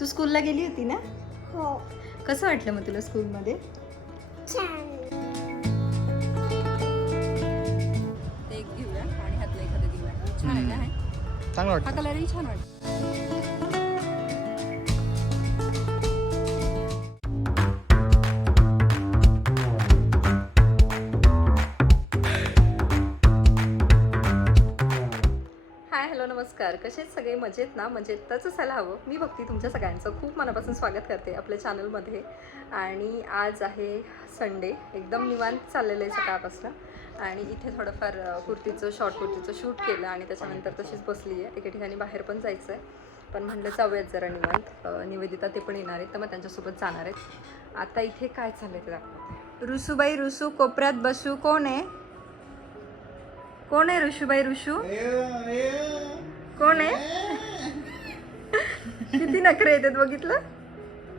तू स्कूलला गेली होती ना? हो. कसं वाटलं मग तुला स्कूलमध्ये? छान. ते एक घेऊया आणि ह्यातलं एखादं घेऊया. छान आहे ना हे? चांगलं हा वाटतं. कलरही छान वाटतं. हाय हॅलो नमस्कार. कसे आहेत सगळे? मजेत ना? मजेतच असायला हवं. मी भक्ती तुमच्या सगळ्यांचं खूप मनापासून स्वागत करते आपल्या चॅनलमध्ये. आणि आज आहे संडे. एकदम निवांत चाललेलं आहे सकाळपासून. आणि इथे थोडंफार शॉर्ट कुर्तीचं शूट केलं आणि त्याच्यानंतर तशीच बसली आहे. एके ठिकाणी बाहेर पण जायचं आहे, पण म्हणलं जाऊयात जरा निवांत. निवेदिता ते पण येणार आहेत, तर मग त्यांच्यासोबत जाणार आहेत. आता इथे काय चाललंय ते दाखवते. ऋषूबाई ऋषू कोपऱ्यात बसू. कोण आहे? कोण आहे ऋषूबाई ऋषू? कोण आहे? किती नखरे येतात बघितलं?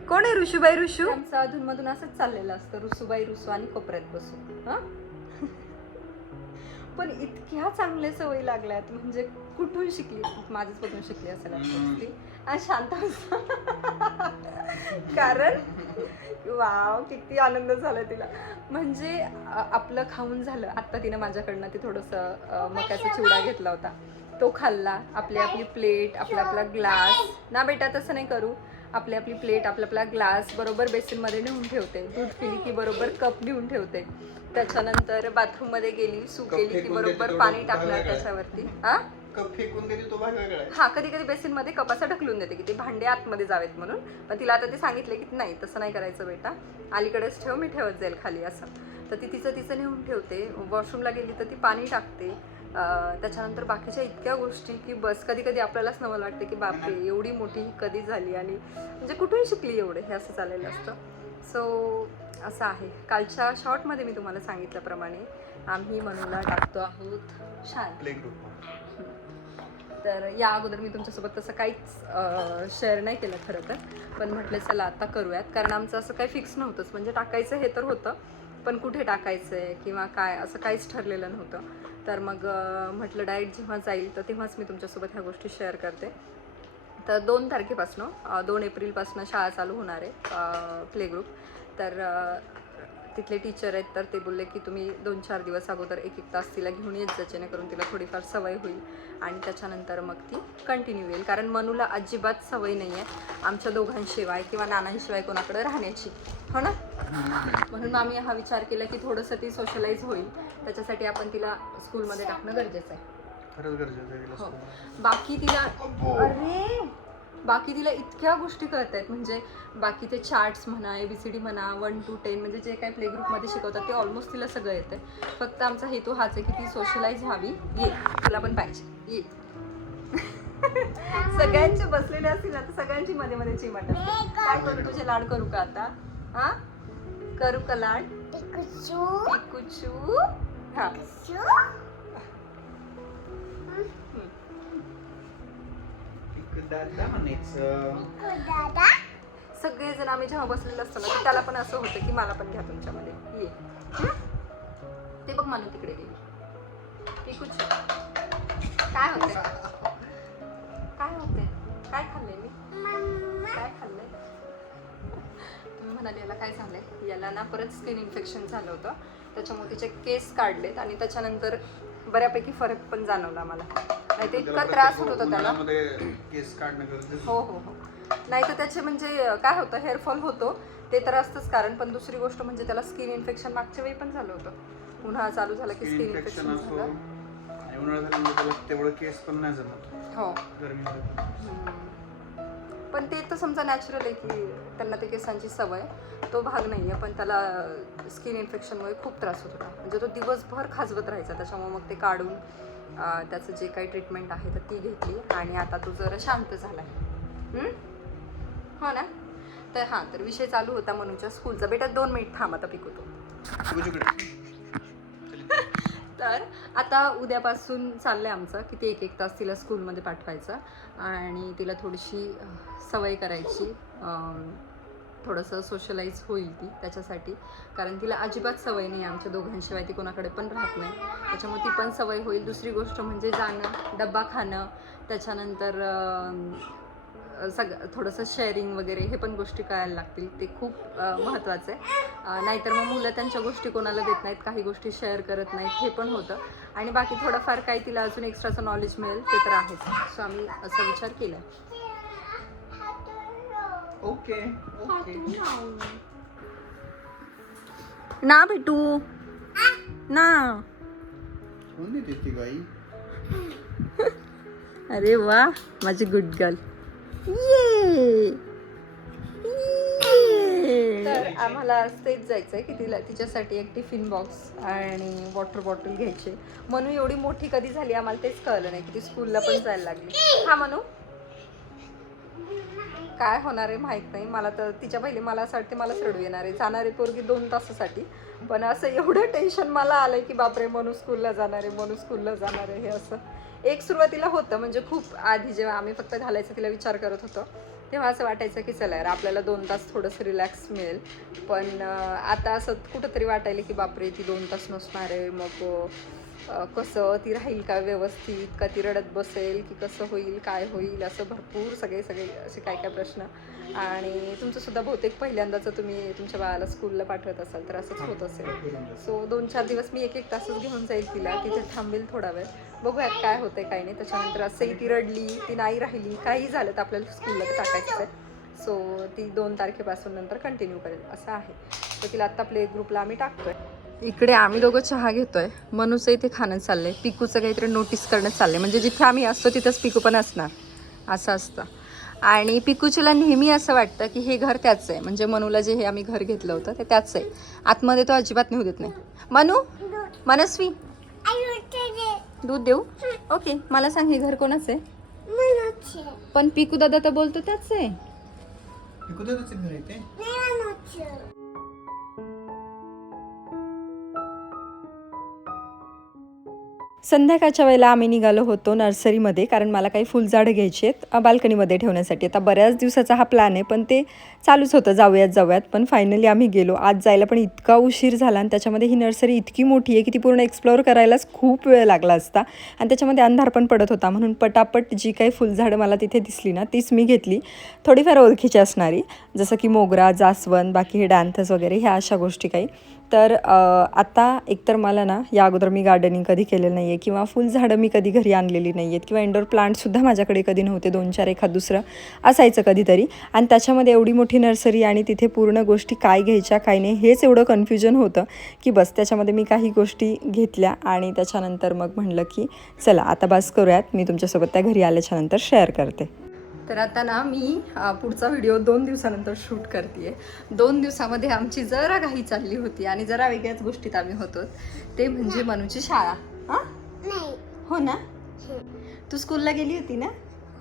कोण आहे ऋषूबाई ऋषू? आमचं अधूनमधून असंच चाललेलं असतं, ऋषूबाई ऋषू आणि कोपऱ्यात बसू. हा पण इतक्या चांगल्या सवयी लागल्यात, म्हणजे कुठून शिकली? माझंच बघून शिकली असेल ती. शांत कारण वाव किती आनंद झाला तिला. म्हणजे आपलं खाऊन झालं. आत्ता तिने माझ्याकडनं ते थोडंसं मक्याचा चिवडा घेतला होता, तो खाल्ला. आपली आपली प्लेट, आपला ग्लास ना बेटा, तसं नाही करू. आपली प्लेट, आपला ग्लास बरोबर बेसिनमध्ये नेऊन ठेवते. दूध पिली की बरोबर कप नेऊन ठेवते. त्याच्यानंतर बाथरूममध्ये गेली, सू केली की बरोबर पाणी टाकणार त्याच्यावरती. कप फेकून देते तो भाग वेगळा आहे. हा, कधी कधी बेसिनमध्ये कप असं ढकलून देते की ते भांडे आतमध्ये जावेत म्हणून. पण तिला आता ते सांगितले की नाही, तसं नाही करायचं बेटा, अलीकडेच ठेव, मी ठेवत जाईल खाली असं. तर ती तिचं नेऊन ठेवते. वॉशरूमला गेली तर ती पाणी टाकते. त्याच्यानंतर बाकीच्या इतक्या गोष्टी की बस, कधी कधी आपल्यालाच नवल वाटते की बापरे, एवढी मोठी ही कधी झाली आणि म्हणजे कुठून शिकली एवढे, हे असं चाललेलं असतं. सो असं आहे. कालच्या शॉर्टमध्ये मी तुम्हाला सांगितल्याप्रमाणे आम्ही मनूला टाकतो आहोत शाळेत, प्ले ग्रुप. तर या अगोदर मी तुमच्यासोबत तसं काहीच शेअर नाही केलं खरं तर. पण म्हटलं चला आता करूयात, कारण आमचं असं काही फिक्स नव्हतंच. म्हणजे टाकायचं हे तर होतं, पण कुठे टाकायचं आहे किंवा काय असं काहीच ठरलेलं नव्हतं. तर मग म्हटलं डायरेक्ट जेव्हा जाईल तर तेव्हाच मी तुमच्यासोबत ह्या गोष्टी शेअर करते. तर 2 तारखेपासून 2 एप्रिलपासून शाळा चालू होणार आहे, प्ले ग्रुप. तर तिथले टीचर आहेत, तर ते बोलले की तुम्ही 2-4 दिवस अगोदर 1-1 तास तिला घेऊन येत जा, जेणेकरून तिला थोडीफार सवय होईल आणि त्याच्यानंतर मग ती कंटिन्यू येईल. कारण मनूला अजिबात सवय नाही आहे आमच्या दोघांशिवाय किंवा नानांशिवाय कोणाकडे राहण्याची, हो ना? म्हणून आम्ही हा विचार केला की थोडंसं ती सोशलाइज होईल, त्याच्यासाठी आपण तिला स्कूलमध्ये टाकणं गरजेचं आहे. खरंच गरजेचं आहे. हो. बाकी तिला इतक्या गोष्टी कळत आहेत. म्हणजे बाकीचे चार्ट्स म्हणा, ABCD म्हणा, 1 to 10 म्हणजे जे काही प्ले ग्रुपमध्ये शिकवतात ते ऑलमोस्ट तिला सगळं येतं. फक्त आमचा हेतू हाच आहे की ती सोशलाइज व्हावी. ये, तुला पण पाहिजे, ये. सगळ्यांचे बसलेले असतील ना, तर सगळ्यांची मध्ये मध्ये चिमट असते. काय करू, तुझे लाड करू का आता? हा, करू का लाड? पिकुचू. हा, दादा म्हणायचं. सगळेजण आम्ही जेव्हा बसलेलं असतो ना, तर त्याला पण असं होतं की मला पण घ्या तुमच्यामध्ये, ये. ते बघ मानू तिकडे गेली. पिकुचू, काय होते? काय खाल्लंय मी? काय खाल्लंय? तुम्ही म्हणाले याला काय झालंय? याला ना परत स्किन इन्फेक्शन झालं होतं, त्याच्यामुळे तिचे केस काढलेत आणि त्याच्यानंतर बऱ्यापैकी फरक पण जाणवला मला. नाही तर इतका त्रास होत होता त्याला. केस काढणं गरजेचं. हो. नाही तर त्याचे म्हणजे काय होतं, हेअरफॉल होतो ते तर असतंच कारण, पण दुसरी गोष्ट म्हणजे त्याला स्किन इन्फेक्शन मागच्या वेळी पण झालं होतं. उन्हाळा चालू झाला की स्किन इन्फेक्शन झालं. आणि उन्हाळा झाल्यामुळे त्याला तेवढं केस पण नाही जमत. हो, गरमीमध्ये. पण ते तर समजा नॅचरल आहे की त्यांना ते केसांची सवय, तो भाग नाही आहे. पण त्याला स्किन इन्फेक्शनमुळे खूप त्रास होत होता. म्हणजे तो दिवसभर खाजवत राहायचा. त्याच्यामुळे मग ते काढून त्याचं जे काही ट्रीटमेंट आहे तर ती घेतली आणि आता तो जरा शांत झाला आहे. हो ना? तर हां, तर विषय चालू होता मनूच्या स्कूलचा. बेटा 2 मिनिट थांब, आता पिकवतो. तर आता उद्यापासून चाललं आहे आमचं की ते 1-1 तास तिला स्कूलमध्ये पाठवायचं आणि तिला थोडीशी सवय करायची, थोडंसं सोशलाइज होईल ती त्याच्यासाठी. कारण तिला अजिबात सवय नाही आमच्या दोघांशिवाय, ती कोणाकडे पण राहत नाही. त्याच्यामुळे ती पण सवय होईल. दुसरी गोष्ट म्हणजे जाणं, डब्बा खाणं, त्याच्यानंतर थोडंसं शेअरिंग वगैरे हे पण गोष्टी कळायला लागतील, ते खूप महत्त्वाचं आहे. नाहीतर मग मुलं त्यांच्या गोष्टी कोणाला देत नाहीत, काही गोष्टी शेअर करत नाहीत, हे पण होतं. आणि बाकी थोडंफार काही तिला अजून एक्स्ट्राचं नॉलेज मिळेल ते तर आहेच. सो आम्ही असा विचार केला. ओके ना भेटू ना. कोणी देते गाई? अरे वा, माझी गुड गर्ल. तर आम्हाला तेच जायचंय की तिच्यासाठी एक टिफिन बॉक्स आणि वॉटर बॉटल घ्यायचे. मनू एवढी मोठी कधी झाली आम्हाला तेच कळलं नाही की ती स्कूलला पण जायला लागली. हा मनू, काय होणार आहे माहित नाही मला. तर तिच्या पहिले मला असं वाटते मलाच रडू येणार आहे. जाणारे पोरगी 2 तासासाठी, पण असं एवढं टेन्शन मला आलंय की बापरे मनू स्कूलला जाणार आहे, मनू स्कूलला जाणार आहे. हे असं एक सुरुवातीला होतं, म्हणजे खूप आधी जेव्हा आम्ही फक्त घालायचं तिला विचार करत होतो तेव्हा असं वाटायचं की चला यार आपल्याला 2 तास थोडंसं रिलॅक्स मिळेल. पण आता असं कुठंतरी वाटायला की बापरे ती 2 तास नसणार आहे, मग कसं ती राहील का व्यवस्थित, का ती रडत बसेल की कसं होईल, काय होईल, असं भरपूर सगळे असे काय काय प्रश्न. आणि तुमचंसुद्धा बहुतेक पहिल्यांदाच तुम्ही तुमच्या बाळाला स्कूलला पाठवत असाल तर असंच होत असेल. सो 2-4 दिवस मी एक तासच घेऊन जाईल तिला, तिथे थांबेल थोडा वेळ, बघूयात काय होते काय नाही. त्याच्यानंतर असंही ती रडली, ती नाही राहिली, काही झालं तर आपल्याला स्कूलला टाकायचं आहे. सो ती 2 तारखेपासून नंतर कंटिन्यू करेल असं आहे. तर तिला आत्ता प्ले ग्रुपला आम्ही टाकतोय. इकडे आम्ही दोघं चहा घेतोय, मनूचं इथे खाणं चाललंय, पिकूचं काहीतरी नोटीस करणं चाललंय. म्हणजे जिथे आम्ही असतो तिथंच पिकू पण असणार असं असतं. आणि पिकूचीला नेहमी असं वाटतं की हे घर त्याचं आहे, म्हणजे मनूला जे हे आम्ही घर घेतलं होतं ते त्याचं आहे. आतमध्ये तो अजिबात नेऊ देत नाही. मनू, मनस्वी, दूध देऊ? ओके, मला सांग हे घर कोणाचं आहे? पण पिकू दादा तर बोलतो त्याच आहे. संध्याकाळच्या वेळेला आम्ही निघालो होतो नर्सरीमध्ये, कारण मला काही फुलझाडं घ्यायची आहेत बाल्कनीमध्ये ठेवण्यासाठी. आता बऱ्याच दिवसाचा हा प्लॅन आहे, पण ते चालूच होतं जाऊयात. पण फायनली आम्ही गेलो. आज जायला पण इतका उशीर झाला, आणि त्याच्यामध्ये ही नर्सरी इतकी मोठी आहे की ती पूर्ण एक्सप्लोअर करायलाच खूप वेळ लागला असता. आणि त्याच्यामध्ये अंधार पण पडत होता, म्हणून पटापट जी काही फुलझाडं मला तिथे दिसली ना तीच मी घेतली. थोडीफार ओळखीची असणारी, जसं की मोगरा, जास्वंद, बाकी हे डॅन्थस वगैरे ह्या अशा गोष्टी काही. तर आता एकतर मला ना या अगोदर मी गार्डनिंग कधी केलेलं नाही आहे, किंवा फुलझाडं मी कधी घरी आणलेली नाही आहेत, किंवा इंडोर प्लांटसुद्धा माझ्याकडे कधी नव्हते. 2-4 एखाद दुसरं असायचं कधीतरी. आणि त्याच्यामध्ये एवढी मोठी नर्सरी आणि तिथे पूर्ण गोष्टी काय घ्यायच्या काय नाही हेच एवढं कन्फ्युजन होतं की बस त्याच्यामध्ये मी काही गोष्टी घेतल्या. आणि त्याच्यानंतर मग म्हणलं की चला आता बस करूयात, मी तुमच्यासोबत त्या घरी आल्याच्यानंतर शेअर करते. तर आता ना मी पुढचा व्हिडिओ 2 दिवसानंतर शूट करते. 2 दिवसामध्ये आमची जरा घाई चालली होती आणि जरा वेगळ्याच गोष्टीत आम्ही होतो, ते म्हणजे मनूची शाळा. हो ना, तू स्कूलला गेली होती ना?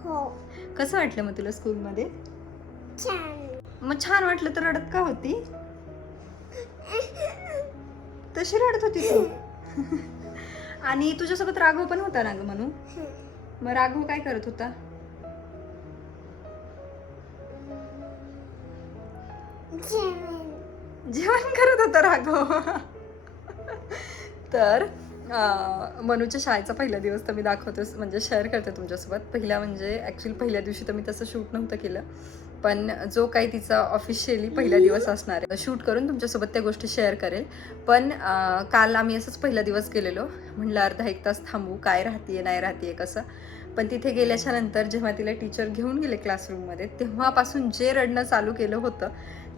हो. कसं वाटलं मग तुला स्कूलमध्ये? मग छान वाटलं तर रडत का होती? तशी रडत होती तू? आणि तुझ्यासोबत राघव पण होता ना ग मनू? मग राघव काय करत होता? जेवण करत होता राघव. तर मनूच्या शाळेचा पहिला दिवस तर मी दाखवतेच, म्हणजे शेअर करते तुमच्यासोबत. म्हणजे ॲक्च्युली पहिल्या दिवशी तर मी तसं शूट नव्हतं केलं, पण जो काही तिचा ऑफिशियली पहिला दिवस असणार आहे शूट करून तुमच्यासोबत त्या गोष्टी शेअर करेल. पण काल आम्ही असंच पहिला दिवस गेलेलो, म्हणलं अर्धा 1 तास थांबू, काय राहतीये नाही राहतीये कसं. पण तिथे गेल्याच्या नंतर जेव्हा तिला टीचर घेऊन गेले क्लासरूममध्ये, तेव्हापासून जे रडणं चालू केलं होतं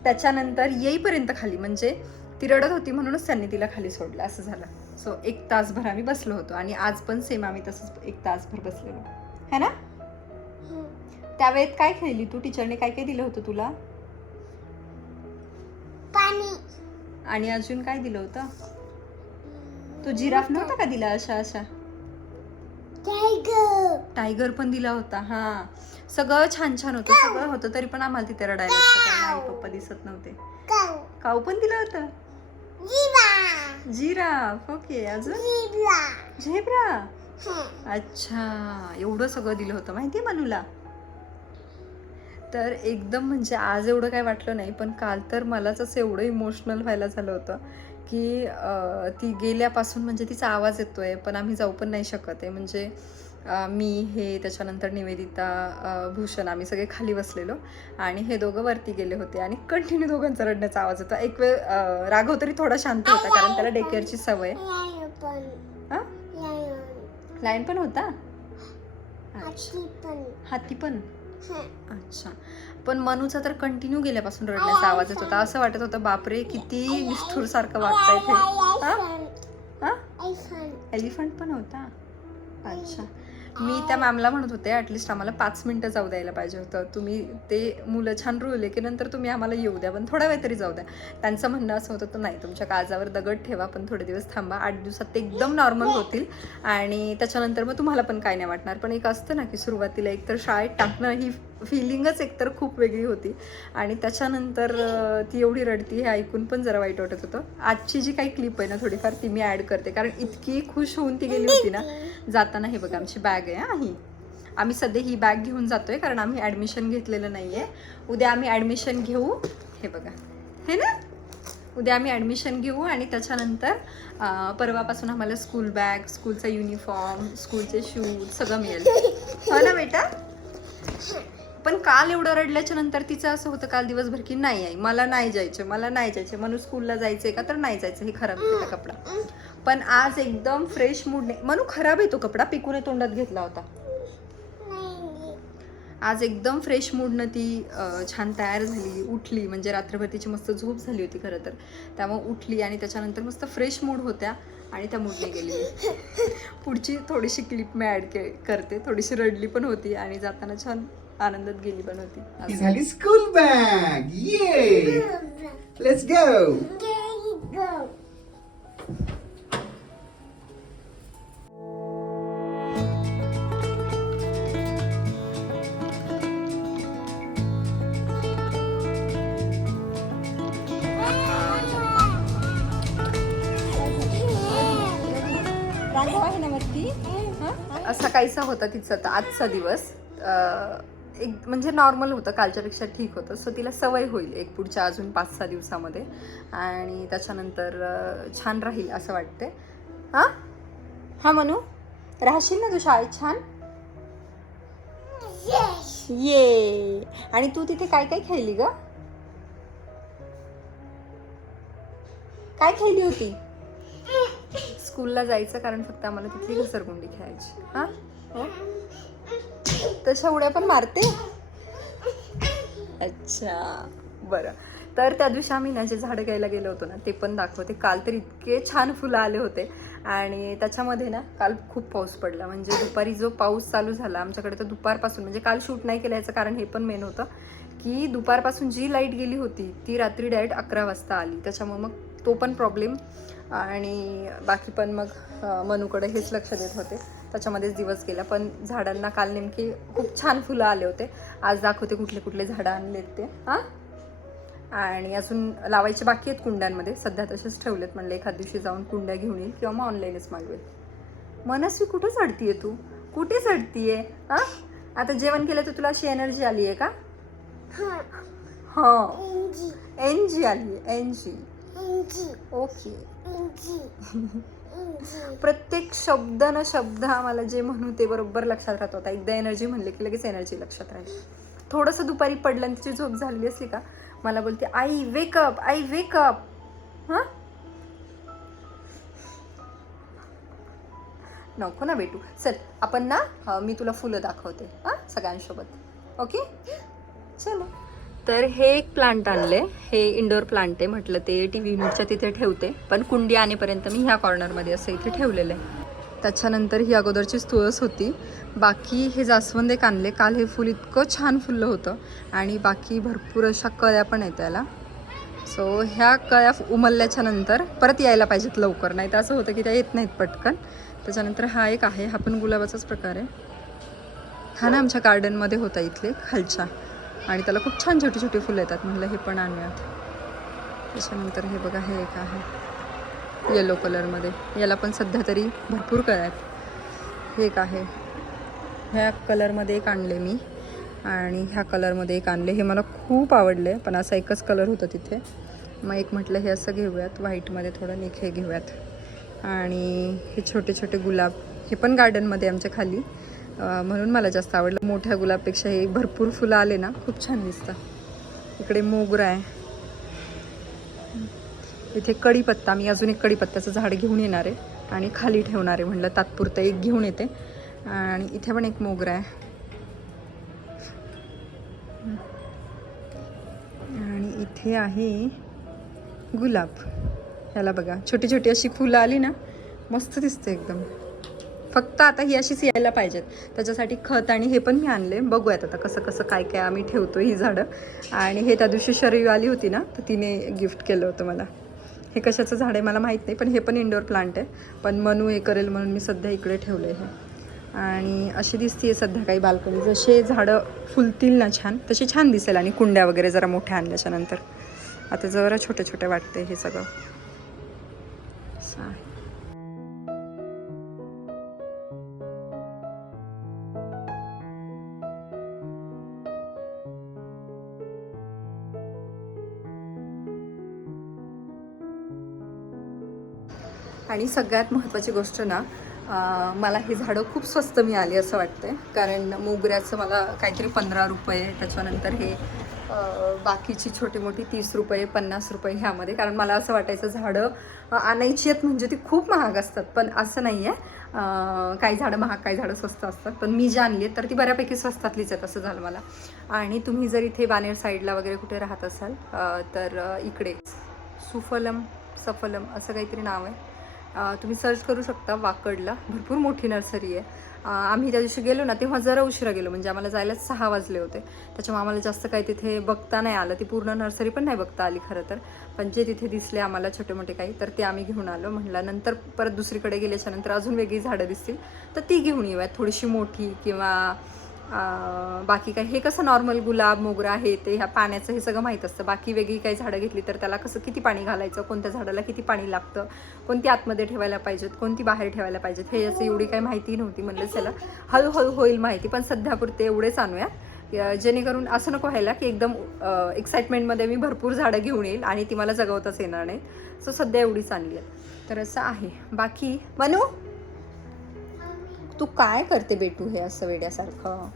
त्याच्यानंतर येईपर्यंत खाली, म्हणजे ती रडत होती म्हणूनच त्यांनी तिला खाली सोडलं असं झालं. सो 1 तासभर आम्ही बसलो होतो, आणि आज पण सेम आम्ही तसंच 1 तासभर बसलेलो है ना. त्यावेळेत काय खेळली तू? टीचरने काय काय दिलं होतं तुला? पाणी. आणि अजून काय दिलं होतं? तो जिराफ नव्हता का दिला? अशा टायगर पण दिला होता. हा, सगळं छान होतं, सगळं होतं, तरी पण आम्हाला तिथे रडायला नाही, पप्पा दिसत नव्हते. काऊ पण दिला होता. जिराफ. ओके, अजून झेब्रा. अच्छा, एवढं सगळं दिलं होतं माहिती मनूला. तर एकदम म्हणजे आज एवढं काय वाटलं नाही, पण काल तर मलाच असं एवढं इमोशनल व्हायला झालं होतं की ती गेल्यापासून म्हणजे तिचा आवाज येतोय पण आम्ही जाऊ पण नाही शकत आहे. म्हणजे मी हे त्याच्यानंतर निवेदिता, भूषण आम्ही सगळे खाली बसलेलो आणि हे दोघं वरती गेले होते आणि कंटिन्यू दोघांचा रडण्याचा आवाज होता. एक वेळ राघव तरी थोडा शांत होता कारण त्याला डे केअरची सवय. लायन पण होता, हाती पण. अच्छा, पण मनूचा तर कंटिन्यू गेल्यापासून रडण्याचा आवाज येत होता. असं वाटत होतं बापरे किती निष्ठूर सारखं वागताय. एलिफंट पण होता. अच्छा, मी त्या मॅमला म्हणत होते ॲटलिस्ट आम्हाला 5 मिनिटं जाऊ द्यायला पाहिजे होतं. तुम्ही ते मुलं छान रुळले की नंतर तुम्ही आम्हाला येऊ द्या, पण थोडा वेळ तरी जाऊ द्या. त्यांचं म्हणणं असं होतं तर नाही, तुमच्या काळजावर दगड ठेवा पण थोडे दिवस थांबा, 8 दिवसात ते एकदम नॉर्मल होतील आणि त्याच्यानंतर मग तुम्हाला पण काय नाही वाटणार. पण एक असतं ना की सुरुवातीला एकतर शाळेत टाकणं ही फिलिंगच एकतर खूप वेगळी होती आणि त्याच्यानंतर ती एवढी रडती हे ऐकून पण जरा वाईट वाटत होतं. आजची जी काही क्लिप आहे ना थोडीफार ती मी ॲड करते कारण इतकी खुश होऊन ती गेली होती ना. जाताना हे बघा आमची बॅग आहे. ही आम्ही सध्या ही बॅग घेऊन जातोय कारण आम्ही ॲडमिशन घेतलेलं नाही आहे. उद्या आम्ही ॲडमिशन घेऊ. हे बघा, हे ना, उद्या आम्ही ॲडमिशन घेऊ आणि त्याच्यानंतर परवापासून आम्हाला स्कूल बॅग, स्कूलचा युनिफॉर्म, स्कूलचे शूज सगळं मिळेल. हो ना बेटा. पण काल एवढं रडल्याच्या नंतर तिचं असं होतं काल दिवसभर की नाही आई मला नाही जायचं, मला नाही जायचं, म्हणून स्कूलला जायचंय का तर नाही जायचं, हे खराब आहे कपडा. पण आज एकदम फ्रेश मूडने. म्हणून खराब आहे तो कपडा, पिकूने तोंडात घेतला होता. आज एकदम फ्रेश मूडनं ती छान तयार झाली, उठली. म्हणजे रात्रभर तिची मस्त झोप झाली होती खरं तर, त्यामुळे उठली आणि त्याच्यानंतर मस्त फ्रेश मूड होत्या आणि त्या मूडने गेली. पुढची थोडीशी क्लिप मी ॲड करते. थोडीशी रडली पण होती आणि जाताना छान आनंदात गेली पण होती. झाली स्कूल बॅग. ये लेट्स गो. असा काहीसा होता तिचा आजचा दिवस. एक म्हणजे नॉर्मल होतं, कालच्यापेक्षा ठीक होतं. सो तिला सवय होईल एक पुढच्या अजून 5-6 दिवसामध्ये आणि त्याच्यानंतर छान राहील असं वाटते. हां मनू, राहशील ना तू शाळेत छान. ये. आणि तू तिथे काय काय खेळली ग? काय खेळली होती? स्कूलला जायचं कारण फक्त आम्हाला तिथली घसरगुंडी खेळायची. हां, तशा उड्या पण मारते. अच्छा, बरं. तर त्या दिवशी आम्ही ना जे झाडं घ्यायला गेलो होतो ना ते पण दाखवते. काल तर इतके छान फुलं आले होते आणि त्याच्यामध्ये ना काल खूप पाऊस पडला. म्हणजे दुपारी जो पाऊस चालू झाला आमच्याकडे तर दुपारपासून, म्हणजे काल शूट नाही केलं याचं कारण हे पण मेन होतं की दुपारपासून जी लाईट गेली होती ती रात्री डायरेक्ट 11 वाजता आली. त्याच्यामुळे मग तो पण प्रॉब्लेम आणि बाकी पण मग मनूकडे हेच लक्ष देत होते, त्याच्यामध्येच दिवस गेला. पण झाडांना काल नेमकी खूप छान फुलं आले होते. आज दाखवते कुठले कुठले झाडं आणलेत ते. हां, आणि अजून लावायचे बाकी आहेत कुंड्यांमध्ये. सध्या तसेच ठेवलेत. म्हणलं एखाद दिवशी जाऊन कुंड्या घेऊन येईल किंवा मग ऑनलाईनच मागवेल. मनस्वी कुठे चढतीये तू? कुठे चढतीये? हां, आता जेवण केलं तर तुला अशी एनर्जी आली आहे का? हां, एनजी आली आहे. एनजी. ओके. प्रत्येक शब्द न शब्द आम्हाला जे म्हणू ते बरोबर लक्षात राहत होता. एकदा एनर्जी म्हणले की लगेच एनर्जी लक्षात राहील. थोडंसं दुपारी पडलं आणि तिची झोप झालेली असली का मला बोलते आई वेकअप, आई वेकअप. हां, नको ना बेटू. चल आपण ना मी तुला फुलं दाखवते हां सगळ्यांसोबत. ओके चलो. तर हे एक प्लांट आणले. हे इंडोर प्लांट आहे. म्हटलं ते टी.व्ही युनिटच्या तिथे ठेवते, पण कुंडी आणेपर्यंत मी ह्या कॉर्नरमध्ये असं इथे ठेवलेलं आहे. त्याच्यानंतर ही अगोदरचीच तुळस होती. बाकी हे जास्वंद एक आणले. काल हे फुल इतकं छान फुललं होतं आणि बाकी भरपूर अशा कळ्या पण आहेत त्याला. सो ह्या कळ्या उमलल्याच्या नंतर परत यायला पाहिजेत लवकर, नाही तर असं होतं की त्या येत नाहीत पटकन. त्याच्यानंतर हा एक आहे, हा पण गुलाबाचाच प्रकार आहे. हा ना आमच्या गार्डनमध्ये होता इथले खालच्या आणि त्याला खूप छान छोटी छोटी फुलं येतात. म्हणलं हे पण आणूयात. त्याच्यानंतर हे बघा हे एक आहे येलो कलरमध्ये. याला पण सध्या तरी भरपूर कळ्या आहेत. हे एक आहे, ह्या कलरमध्ये एक आणले मी आणि ह्या कलरमध्ये एक आणले. हे मला खूप आवडले पण असा एकच कलर होता तिथे. मग एक म्हटलं हे असं घेऊयात व्हाईटमध्ये थोडं, एक हे घेऊयात. आणि हे छोटे छोटे गुलाब, हे पण गार्डनमध्ये आमच्या खाली. म्हणून मला जास्त आवडलं. मोठ्या गुलाबपेक्षा हे भरपूर फुलं आले ना खूप छान दिसतं. इकडे मोगरा आहे, इथे कढीपत्ता. मी अजून एक कढीपत्त्याचं झाड घेऊन येणार आहे आणि खाली ठेवणार आहे. म्हणलं तात्पुरतं एक घेऊन येते. आणि इथे पण एक मोगरा आहे आणि इथे आहे गुलाब. ह्याला बघा छोटी छोटी अशी फुलं आली ना, मस्त दिसते एकदम. फक्त आता ही अशीच यायला पाहिजेत. त्याच्यासाठी खत आणि हे पण मी आणले. बघूयात आता कसं कसं काय काय आम्ही ठेवतो ही झाडं. आणि हे त्या दिवशी शरयू आली होती ना, तर तिने गिफ्ट केलं होतं मला. हे कशाचं झाड आहे मला माहीत नाही, पण हे पण इंडोर प्लांट आहे. पण मनू हे करेल म्हणून मी सध्या इकडे ठेवलं आहे. आणि अशी दिसते सध्या काही बाल्कनी. जसे झाडं फुलतील ना छान, तशी छान दिसेल. आणि कुंड्या वगैरे जरा मोठ्या आणल्याच्या नंतर. आता जरा छोटे छोटे वाटते हे सगळं. असं आहे. आणि सगळ्यात महत्त्वाची गोष्ट ना, मला हे झाडं खूप स्वस्त मिळाली असं वाटतंय. कारण मोगऱ्याचं मला काहीतरी 15 रुपये, त्याच्यानंतर हे बाकीची छोटी मोठी 30 रुपये 50 रुपये ह्यामध्ये. कारण मला असं वाटायचं झाडं आणायची आहेत म्हणजे ती खूप महाग असतात, पण असं नाही आहे. काही झाडं महाग, काही झाडं स्वस्त असतात. पण मी जी आणली आहेत तर ती बऱ्यापैकी स्वस्तातलीच आहेत असं झालं मला. आणि तुम्ही जर इथे बानेर साईडला वगैरे कुठे राहत असाल तर इकडे सुफलम सफलम असं काहीतरी नाव आहे. तुम्ही सर्च करू शकता. वाकडला भरपूर मोठी नर्सरी आहे. आम्ही त्या दिवशी गेलो ना तेव्हा जरा उशिरा गेलो, म्हणजे आम्हाला जायला 6 वाजले होते. त्याच्यामुळे आम्हाला जास्त काही तिथे बघता नाही आलं. ती पूर्ण नर्सरी पण नाही बघता आली खरं तर. पण जे तिथे दिसले आम्हाला छोटे मोठे काही, तर ते आम्ही घेऊन आलो. म्हटलं नंतर परत दुसरीकडे गेल्याच्या नंतर अजून वेगळी झाडं दिसतील तर ती घेऊन येऊयात, थोडीशी मोठी किंवा बाकी काय. हे कसं नॉर्मल गुलाब मोगरा हे ते ह्या पाण्याचं हे सगळं माहीत असतं. बाकी वेगळी काही झाडं घेतली तर त्याला कसं किती पाणी घालायचं, कोणत्या झाडाला किती पाणी लागतं, कोणती आतमध्ये ठेवायला पाहिजेत, कोणती बाहेर ठेवायला पाहिजेत, हे असं एवढी काही माहिती नव्हती. म्हणलं चला हळूहळू होईल माहिती. पण सध्यापुरते एवढेच आणूया, जेणेकरून असं नको व्हायला की एकदम एक्साइटमेंटमध्ये मी भरपूर झाडं घेऊन येईल आणि ती मला जगवताच येणार नाही. सो सध्या एवढीच आणली आहे. तर असं आहे. बाकी मनू तू काय करते बेटू हे असं वेड्यासारखं?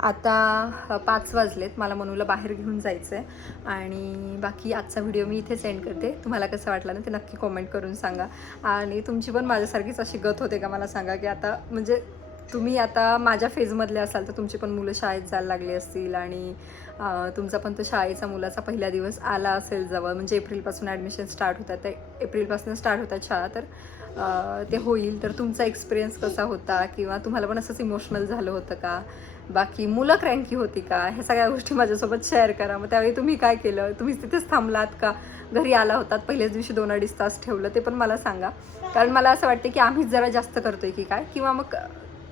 आता 5 वाजलेत. मला मनूला बाहेर घेऊन जायचं आहे. आणि बाकी आजचा व्हिडिओ मी इथेच एंड करते. तुम्हाला कसं वाटलं ना ते नक्की कॉमेंट करून सांगा. आणि तुमची पण माझ्यासारखीच अशी गत होते का मला सांगा, की आता म्हणजे तुम्ही आता माझ्या फेजमधले असाल तर तुमची पण मुलं शाळेत जायला लागली असतील आणि तुमचा पण तो शाळेचा मुलाचा पहिला दिवस आला असेल जवळ. म्हणजे एप्रिलपासून ॲडमिशन स्टार्ट होतात, तर एप्रिलपासून स्टार्ट होतात शाळा. तर ते होईल. तर तुमचा एक्सपिरियन्स कसा होता, किंवा तुम्हाला पण असंच इमोशनल झालं होतं का, बाकी मुलं क्रँकी होती का, ह्या सगळ्या गोष्टी माझ्यासोबत शेअर करा. मग त्यावेळी तुम्ही काय केलं, तुम्ही तिथेच थांबलात का, घरी आला होतात, पहिल्याच दिवशी 2-2.5 तास ठेवलं, ते पण मला सांगा. कारण मला असं वाटतं की आम्हीच जरा जास्त करतोय की काय, किंवा मग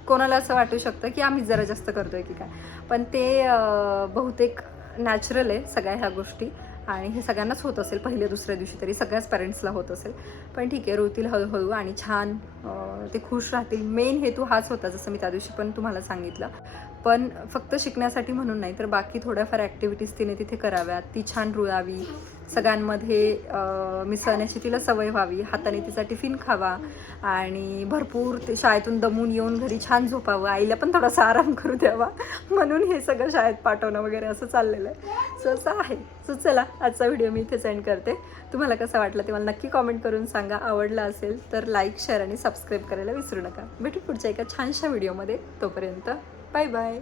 कोणाला असं वाटू शकतं की आम्हीच जरा जास्त करतोय की काय. पण ते बहुतेक नॅचरल आहे सगळ्या ह्या गोष्टी. आणि हे सगळ्यांनाच होत असेल पहिल्या दुसऱ्या दिवशी, तरी सगळ्याच पॅरेंट्सला होत असेल. पण ठीक आहे, रोतील हळूहळू आणि छान ते खुश राहतील. मेन हेतू हाच होता, जसं मी त्या दिवशी पण तुम्हाला सांगितलं. पण फक्त शिकण्यासाठी म्हणून नाही, तर बाकी थोड्याफार ॲक्टिव्हिटीज तिने तिथे कराव्यात. ती छान रुळावी, सगळ्यांमध्ये मिसळण्याची तिला सवय व्हावी, हाताने तिचा टिफिन खावा आणि भरपूर ते शाळेतून दमून येऊन घरी छान झोपावं, आईला पण थोडासा आराम करू द्यावा. म्हणून हे सगळं शाळेत पाठवणं वगैरे असं चाललेलं आहे. सो असं आहे. सो चला, आजचा व्हिडिओ मी इथेच एंड करते. तुम्हाला कसं वाटलं ते मला नक्की कॉमेंट करून सांगा. आवडला असेल तर लाईक, शेअर आणि सबस्क्राईब करायला विसरू नका. भेटू पुढच्या एका छानशा व्हिडिओमध्ये. तोपर्यंत बाय बाय.